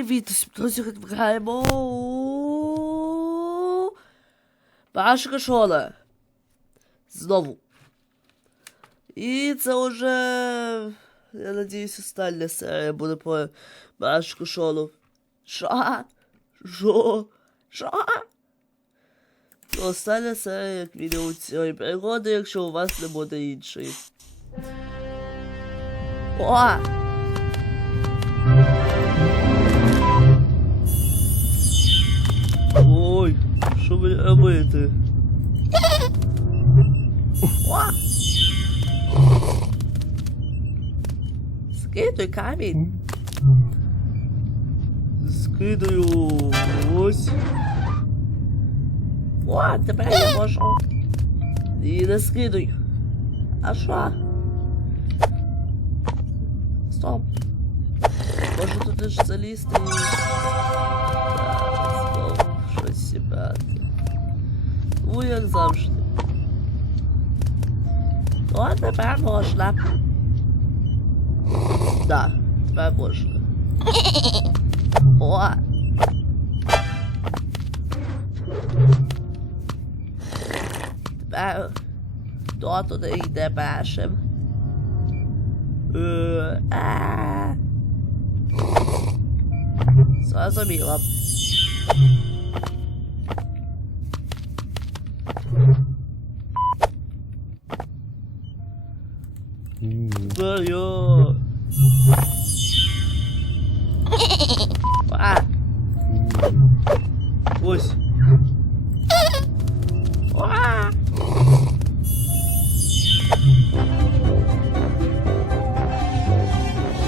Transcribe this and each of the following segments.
Привіт! Друзі, граємо. Пашка школа. Знову. І це вже. Я надіюсь, остання серія буде про Машку школу. Що? Що? Що? То Остання серія, як мінімум, цієї пригоди, якщо у вас не буде іншої. О! що ви робите? О! Скидуй камінь. Скидаю ось. О, тепер я можу. І не скидуй. А що? Стоп. Може туди ж залізти і... Так, знову щось сібати. Ну, як завжди. Ну, а тепер можна. Да, тепер можна. О! Тепер хто туди йде першим? Е, а. Зрозуміло. Тепер я. А. Ось. А.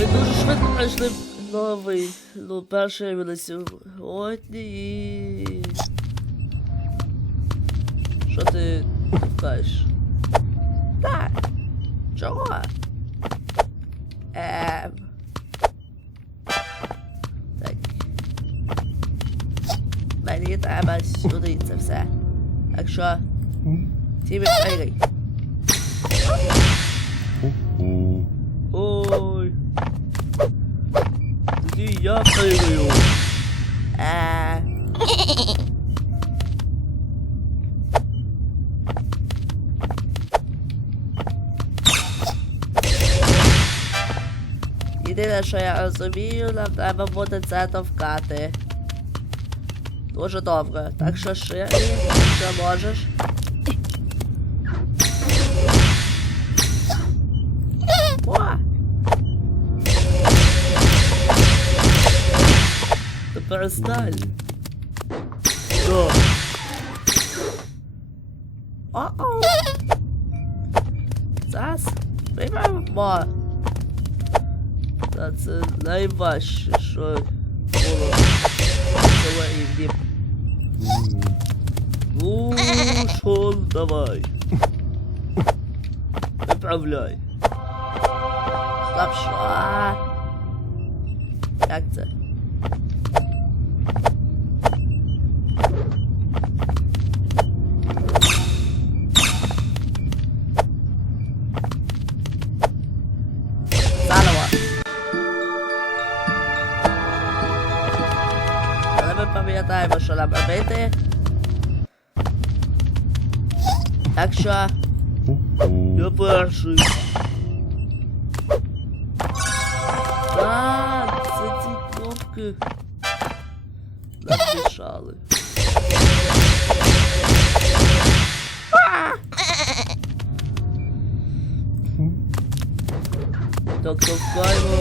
Ми дуже швидко пройшли новий, ну, перший на сьогодні. Що ти кажеш? Так. Чого? Ем... Так. Мені треба сюди це все. Так що... Тімі пригай. Ой. Тоді я пригаю. Е. Єдине, що я розумію, нам треба буде це товкати. Дуже добре. Так що ще, якщо можеш. О! Та перестань. Що? О-оу. Зараз приймемо. Та це найважче, що було в рівні. Ну, що, давай. Виправляй. Що? Як це? Робити. Так що... Я перший. А, це ці кнопки. Напішали. Так, товкаємо.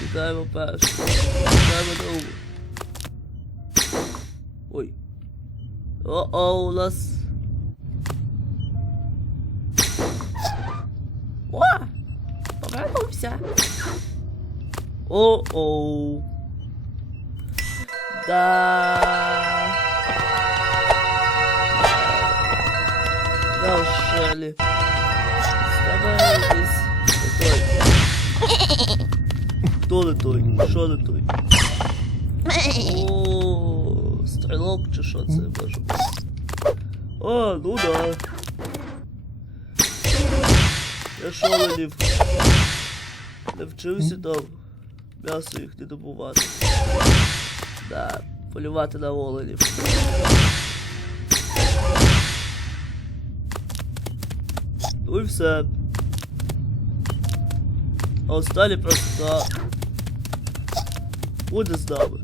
Кидаємо першу. Кидаємо другу. Ой. О-о, у нас. О! Повернувся. О-оу. Да. Да, Шелли. Вставайтесь. Той. Хто не той? Що не той? О, стрілок чи що це може бути? А, ну да. Я шоленів. Не вчився там. М'ясо їх не добувати. Да, полювати на оленів. Ну і все. А останні просто буде з нами.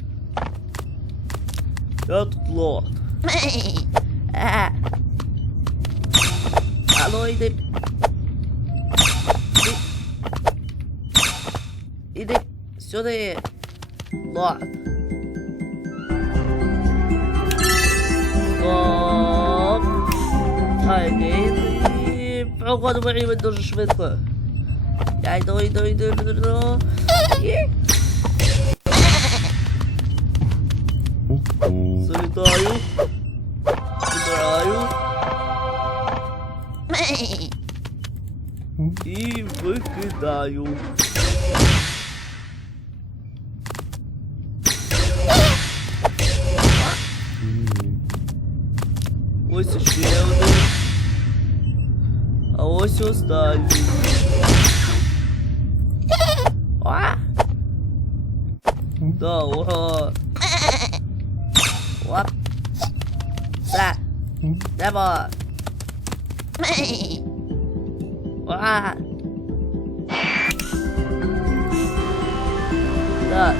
Я тут лорд. Е. А ну йди. Іди. Сюди. Лорд. Стоп. Окей. Проходимо рівень дуже швидко. Я йду, йду, йду, йду, йду. Є. Залітаю. Збираю. І викидаю. Ось ще один. А Небо. Ура! Так.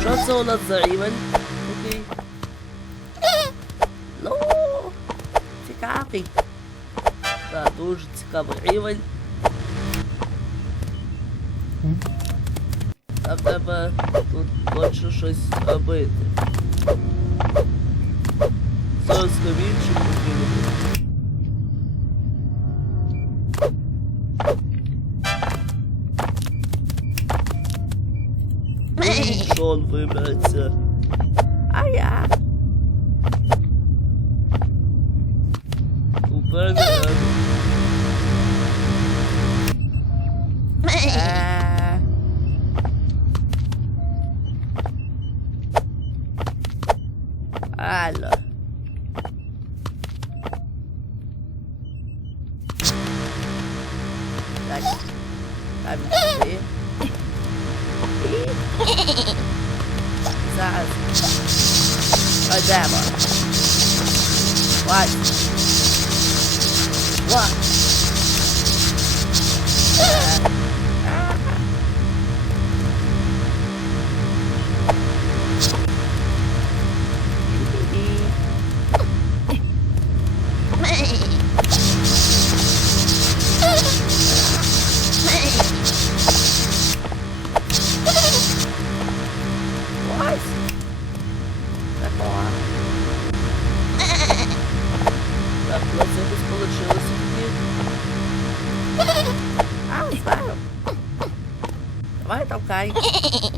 Що це у нас за рівень? Окей. Ну, цікавий. Так, дуже цікавий рівень. Нам треба тут точно щось робити. Зараз камінчик покинути. Шон вибереться. А я. Уперед. Ось. Ось. Vai tocar, hein?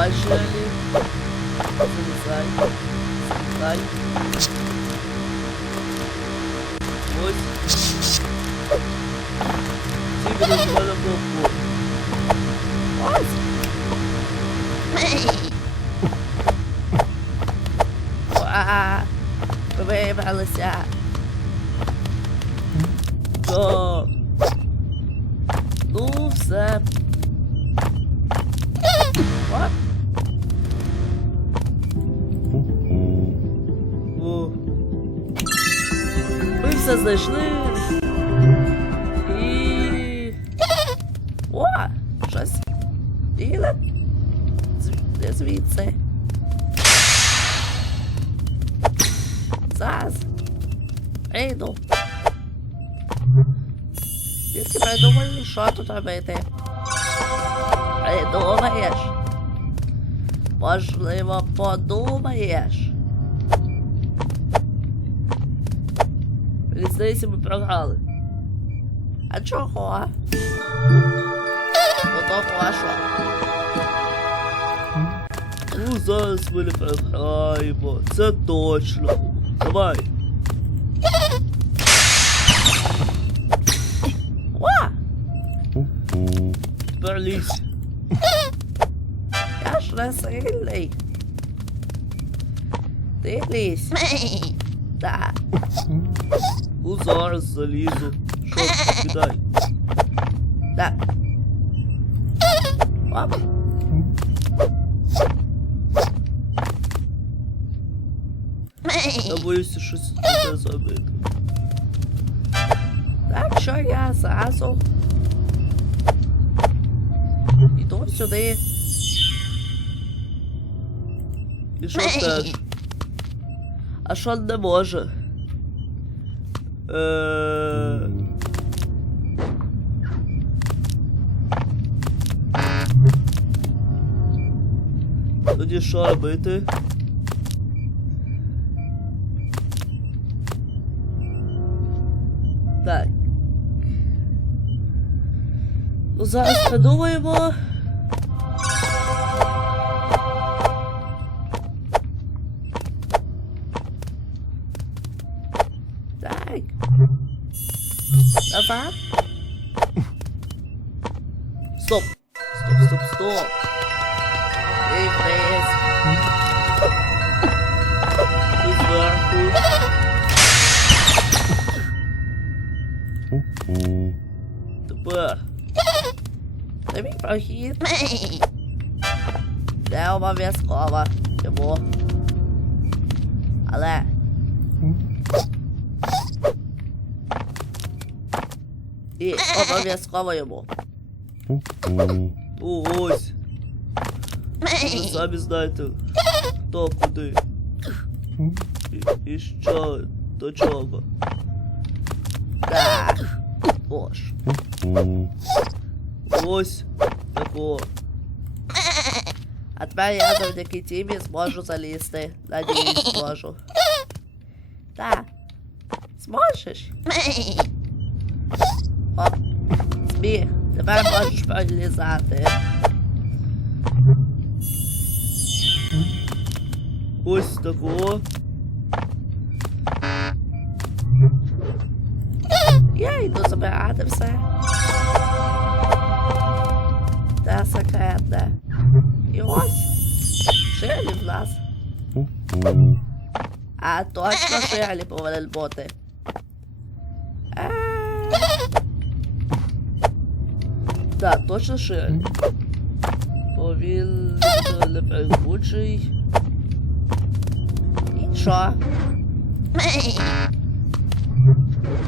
Давай, Шелі. Залізай. Залізай. Ось. Тільки не з мене блоку. Ось. Уа. Вибралися. Все знайшли. І. О! Щось. Іле. Звідси. звідси. Зараз. Прийду. Тільки придумаю, що тут робити. Придумаєш? Можливо, подумаєш. Мені здається, ми програли. А чого? Ну того, а що? Ну, зараз ми не програємо. Це точно. Давай. О! Тепер лізь. Я ж не сильний. Ти лізь. Да. Ну зараз залізу. Що, кидай. Да. Оп. Я боюся щось таке зробити. Так що я зразу іду сюди. І що теж? А що не може? Е... Тоді що робити? Так. Ну, зараз придумаємо. Назад. Стоп! Стоп, стоп, стоп! І вниз. І зверху. Тепер. Це мій прохід. Не обов'язково йому. Але. І обов'язково йому. О, ось. Ви самі знаєте, хто куди. І, і що до чого. Так. Боже. Ось тако. А тепер я завдяки тімі зможу залізти. Надіюсь, зможу. Так. Зможеш? Оп. Зміг. Тепер можеш пролізати. Ось тако. Я йду забирати все. Те секретне. І ось. Шилі в нас. А точно Шилі повинен бути. Е, Так, точно він е, непригучий. І що?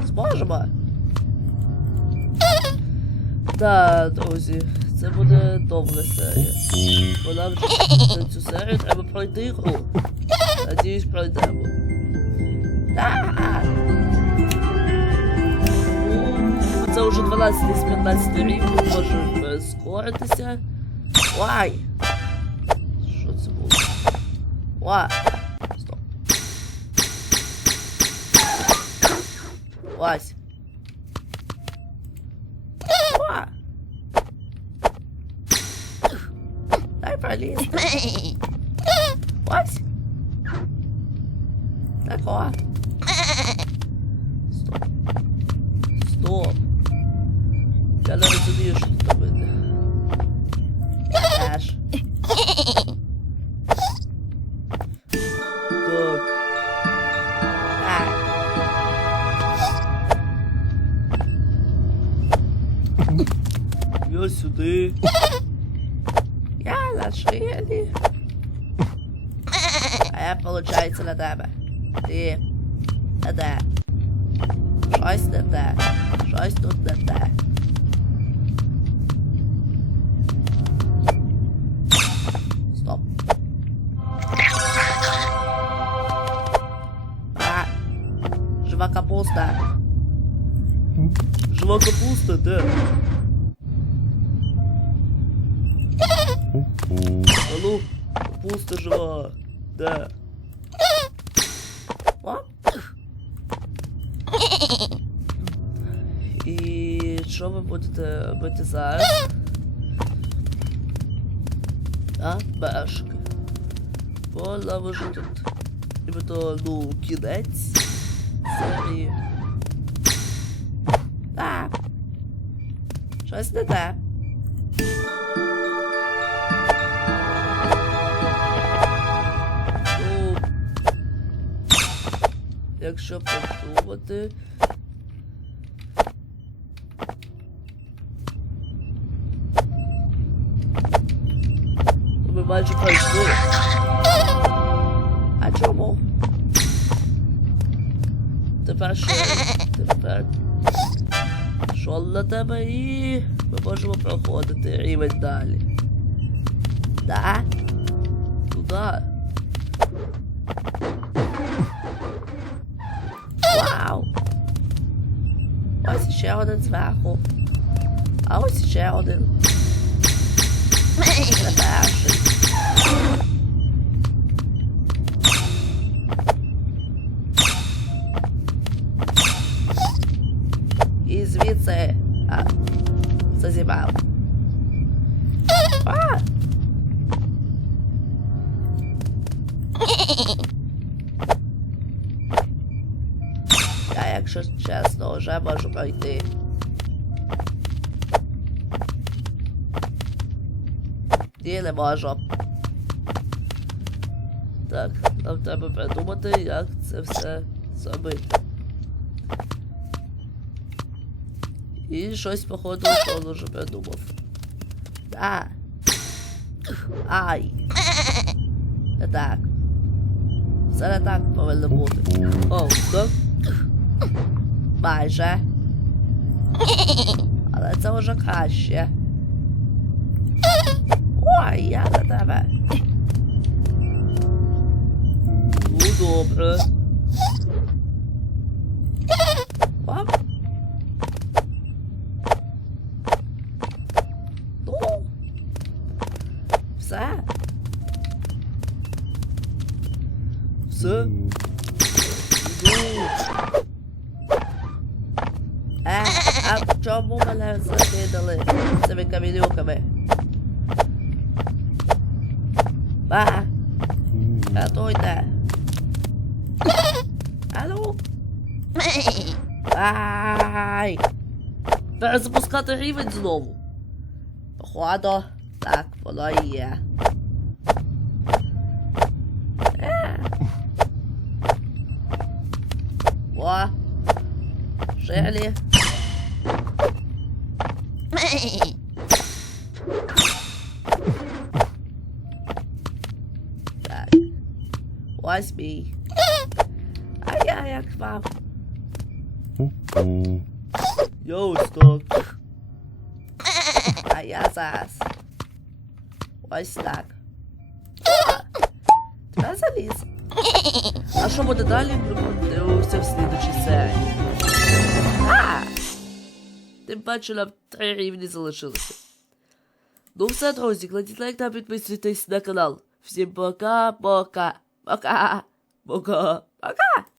Зможемо? Так, друзі, це буде довга серія. Бо нам цю серію треба пройти гру. Надіюсь, пройдемо. Це вже 12 з 15 рік, може прискоритися. Ой. Що це було? О. Стоп. Ось. О. Дай пролізти. Ось. Так, о. Стоп. Стоп. Я не розумію, що тут робити. Я. Так, я сюди. Я на шиї. А я, получається, на тебе. Ти не те. Щось не те. Щось тут не те. Капуста. Жива капуста, де? А ну, капуста жива. Де? О, І що ви будете робити зараз? А. Бо нам вже тут. Ібито, ну, кінець серії. А. Щось не те. Якщо подумати. Ми майже пройшли. Тепер. Що на тебе і ми можемо проходити рівень далі. Да? Ну да. Вау! Ось ще один зверху. А ось ще один. Це перший. Якщо чесно, вже можу пройти. Ні, не можу. Так, нам треба придумати, як це все зробити. І щось, походу, що він придумав. Да. Ай. Не так. Все не так повинно бути. О, так? Майже. Але це вже краще. Ой, я за тебе. Ну добре. Чому мене закидали цими камінюками? Ба, рятуйте. Алло? Ай, треба запускати рівень знову. походу, так воно і є. Е. О, Шелі. Так. Ось мій. А я як вам. Ось так. А я зараз. Ось так. О, заліз. А що буде далі, ми подивимося в слідучій серії. Тим паче нам три рівні залишилося. Ну все, друзі, кладіть лайк та підписуйтесь на канал. Всім пока-пока. Пока. Пока. Пока.